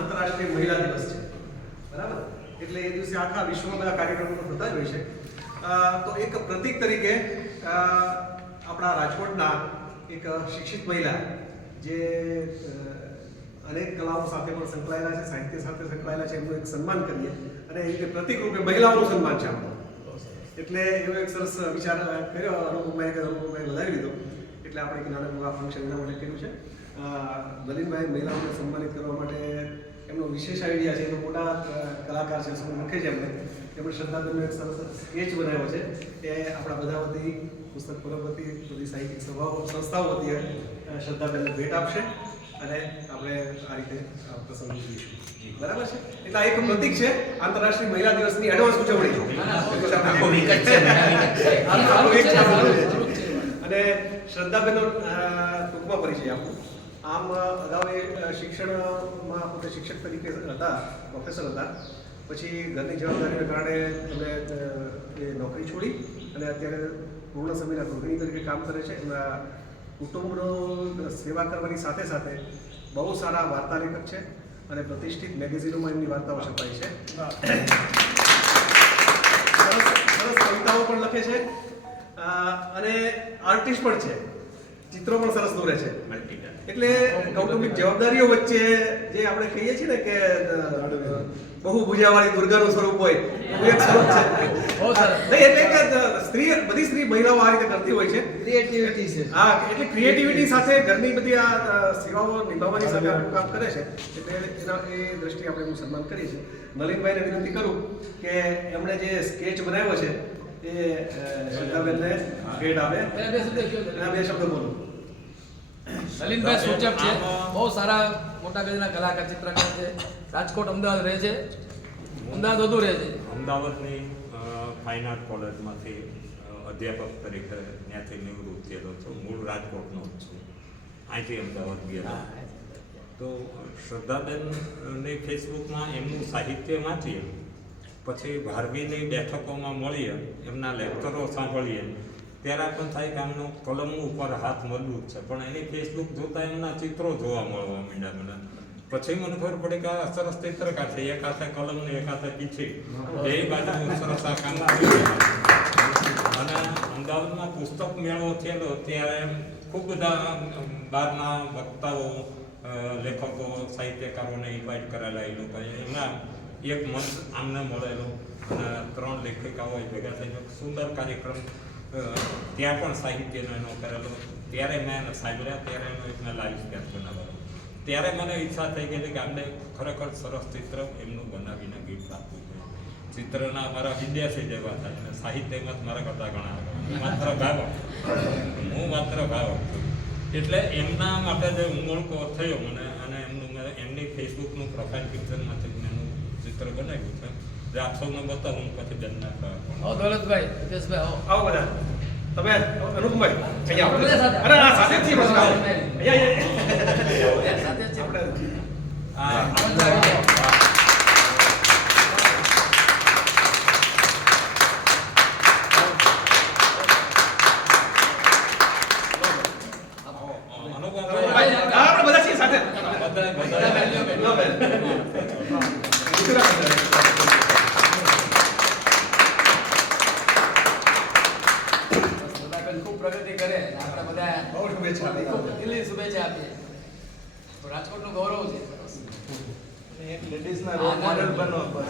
આંતરરાષ્ટ્રીય મહિલા દિવસ છે, બરાબર? એટલે એ દિવસે આખા વિશ્વમાં બધા કાર્યક્રમો થતા જ હોય છે. તો એક પ્રતીક તરીકે આપણા રાજકોટના એક શિક્ષિત મહિલા જે અનેક કલાઓ સાથે પણ સંકળાયેલા છે, સાહિત્ય સાથે સંકળાયેલા છે, એમનું એક સન્માન કરીએ અને એ પ્રતીક રૂપે મહિલાઓનું સન્માન છે આપણું. એટલે એવો એક સરસ વિચાર કર્યો અનુપભાઈ વધારી દીધો. એટલે આપણે એક નાનકડું આ ફંક્શન એના માટે કર્યું છે. નલિનભાઈ મહિલાઓને સન્માનિત કરવા માટે એમનો વિશેષ આઈડિયા છે. એનો મોટા કલાકાર છે, શું લખે છે એમણે શ્રદ્ધાબેનનો એક સરસ સ્કેચ બનાવ્યો છે. એ આપણા બધા વતી, પુસ્તક પરબ વતી, બધી સાહિત્યિક સભાઓ સંસ્થાઓ વતી શ્રદ્ધાબેનને ભેટ આપશે અને આપણે આ રીતે પ્રસંગ ઉજવીશું. બરાબર છે? એટલે આ એક પ્રતીક છે આંતરરાષ્ટ્રીય મહિલા દિવસની એડવાન્સ ઉજવણી. અને શ્રદ્ધાબેનનો ટૂંકમાં પરિચય આપું. આમ અગાઉ એ શિક્ષણમાં પોતે શિક્ષક તરીકે હતા, પ્રોફેસર હતા. પછી ઘરની જવાબદારીને કારણે એમણે એ નોકરી છોડી અને અત્યારે પૂર્ણ સમયના ગૃહિણી તરીકે કામ કરે છે. એમના કુટુંબનો સેવા કરવાની સાથે સાથે બહુ સારા વાર્તા લેખક છે અને પ્રતિષ્ઠિત મેગેઝિનોમાં એમની વાર્તાઓ છપાય છે. સરસ કવિતાઓ પણ લખે છે અને આર્ટિસ્ટ પણ છે. ચિત્રો પણ સરસ દોરે છે. એટલે કૌટુંબિક જવાબદારીઓ વચ્ચે જે આપણે કહીએ છીએ ને કે બહુ ભુજાવાળી દુર્ગાનું સ્વરૂપ હોય એવું એક સ્વરૂપ છે. એટલે કે બધી સ્ત્રી મહિલાઓ આ રીતે કરતી હોય છે. ક્રિએટિવિટી છે. હા, એટલે ક્રિએટિવિટી સાથે ઘરની બધી આ સેવાઓ નિભાવવાની સાથે કામ કરે છે. એટલે એના એ દ્રષ્ટિએ આપણે એનું સન્માન કરીએ છીએ. નલિનભાઈને વિનંતી કરું કે એમણે જે સ્કેચ બનાવ્યો છે એ શ્રદ્ધાબેનને ભેટ આપે. એના બે શબ્દો બોલો. નલિનભાઈ સૂચક છે, બહુ સારા મોટા ગજના કલાકાર, ચિત્રકાર છે. રાજકોટ, અમદાવાદ રહે છે. અમદાવાદ વધુ રહે છે. અમદાવાદની ફાઇન આર્ટ કોલેજમાંથી અધ્યાપક તરીકે ત્યાંથી નિવૃત્ત થયેલો છું. મૂળ રાજકોટનો જ છું, અહીંથી અમદાવાદ ગયેલો. તો શ્રદ્ધાબેનની ફેસબુકમાં એમનું સાહિત્ય વાંચીએ, પછી ભારવીની બેઠકોમાં મળીએ, એમના લેક્ચરો સાંભળીએ, ત્યારે પણ થાય કે આમનો કલમ ઉપર હાથ મજબૂત છે. પણ એની ફેસબુક જોતા એમના ચિત્રો જોવા મળવા માંડ્યા મને. પછી મને ખબર પડી કે આ સરસ ચિત્રકાર છે, એક હાથે કલમ ને એક હાથે પીછી, બે બાજુ સરસ આ કામ કરી. અને અમદાવાદમાં પુસ્તક મેળો થયેલો ત્યારે ખૂબ બધા બહારના વક્તાઓ, લેખકો, સાહિત્યકારોને ઇન્વાઇટ કરેલા એ લોકો. એમાં એક મંચ આમને મળેલો અને 3 લેખિકાઓ ભેગા થઈને સુંદર કાર્યક્રમ ત્યાં પણ સાહિત્યનો એનો કરેલો. ત્યારે મેં એને સાંભળ્યા, ત્યારે એનો એક મેં લાઈવ સ્કેચ બનાવેલો. ત્યારે મને ઈચ્છા થઈ ગઈ કે આમને ખરેખર સરસ ચિત્ર એમનું બનાવીને ગિફ્ટ આપવું જોઈએ. ચિત્રના મારા વિદ્યાર્થી જેવા થાય અને સાહિત્યમાં જ મારા કરતા ઘણા આગળ. હું માત્ર ભાવક છું. એટલે એમના માટે જે ઉમળકો થયો મને, અને એમની ફેસબુકનું પ્રોફાઇલ પિક્ચરમાંથી મેં એનું ચિત્ર બનાવ્યું છે. જે આપ સૌને બતાવું પછી બેનના દોલતભાઈ, હિતેશભાઈ, આવો બધા. તમે અનુપભાઈ અહીંયા આવો. અરે આ સાથે જ છીએ બસ. અહીંયા સાથે જ છે. આપણે બધા છીએ સાથે. ખૂબ પ્રગતિ કરે, આપણે બધા બહુ શુભેચ્છા. દિલની શુભેચ્છા આપીએ. રાજકોટનું ગૌરવ છે. એક લેડીઝના રોલ મોડેલ બનો. બસ.